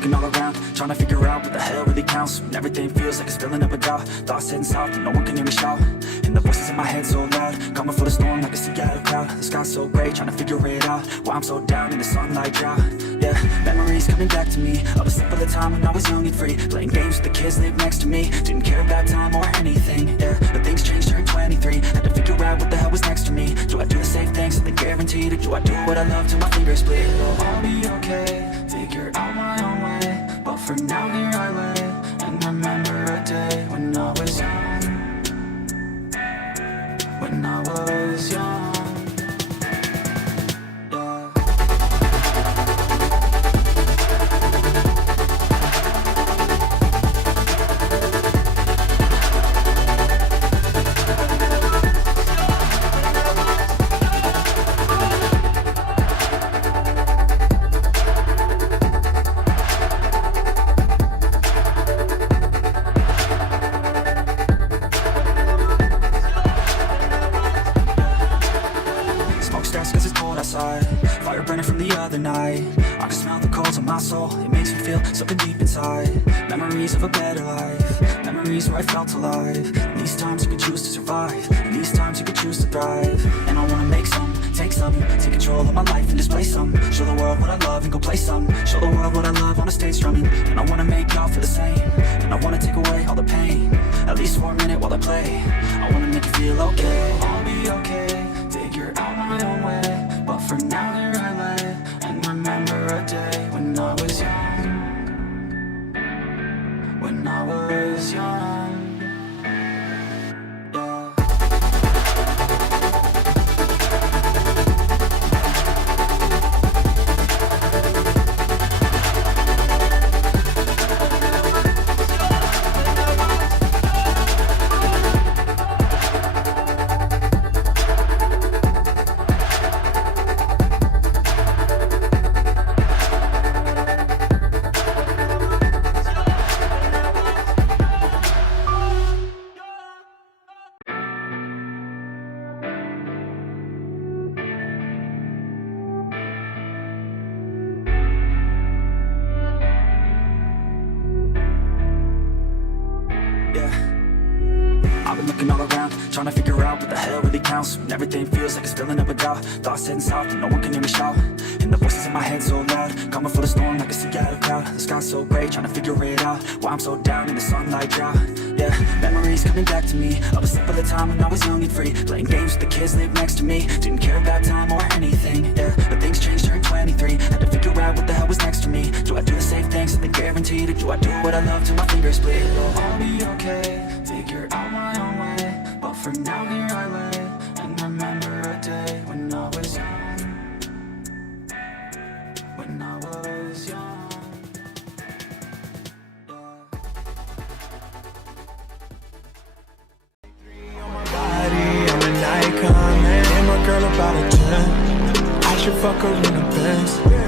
looking all around, trying to figure out what the hell really counts. When everything feels like it's filling up a doubt. Thoughts heading south, but no one can hear me shout. And the voices in my head so loud, coming for the storm like a Seattle crowd. The sky's so gray, trying to figure it out. Why I'm so down in the sunlight drought. Yeah, memories coming back to me of a simpler time when I was young and free, playing games with the kids live next to me. Didn't care about time or anything, yeah. But things changed, turned 23. Had to figure out what the hell was next to me. Do I do the safe things, something guaranteed, or do I do what I love till my fingers bleed? It'll all be okay, figure out my own way. But for now here I lay and remember a day when I was young. When I was young. Fire burning from the other night. I can smell the coals on my soul. It makes me feel something deep inside. Memories of a better life. Memories where I felt alive. In these times you can choose to survive. In these times you can choose to thrive. And I wanna make some, take some, take control of my life and display some. Show the world what I love and go play some. Show the world what I love on a stage strumming. And I wanna make y'all feel the same. And I wanna take away all the pain, at least for a minute while I play. I wanna make you feel okay. I'll be okay, figure out my own way. But for now here I lay and remember a day when I was young. When I was young. I've been looking all around, trying to figure out what the hell really counts. When everything feels like it's filling up a doubt. Thoughts heading south, and no one can hear me shout. And the voices in my head so loud, coming for the storm like a Seattle crowd. The sky's so gray, trying to figure it out. Why I'm so down in the sunlight drought. Yeah, memories coming back to me of a simpler time when I was young and free, playing games with the kids live next to me. Didn't care about time or anything, yeah. But things changed, turned 23. Had to figure out what the hell was next to me. Do I do the safe things, something guaranteed, or do I do what I love till my fingers bleed? It'll all be okay, figure out my own way. But for now here I lay and remember a day when I was young. When I was young. I'm an icon, man. And my girl about a 10. I should fuck her in the Benz.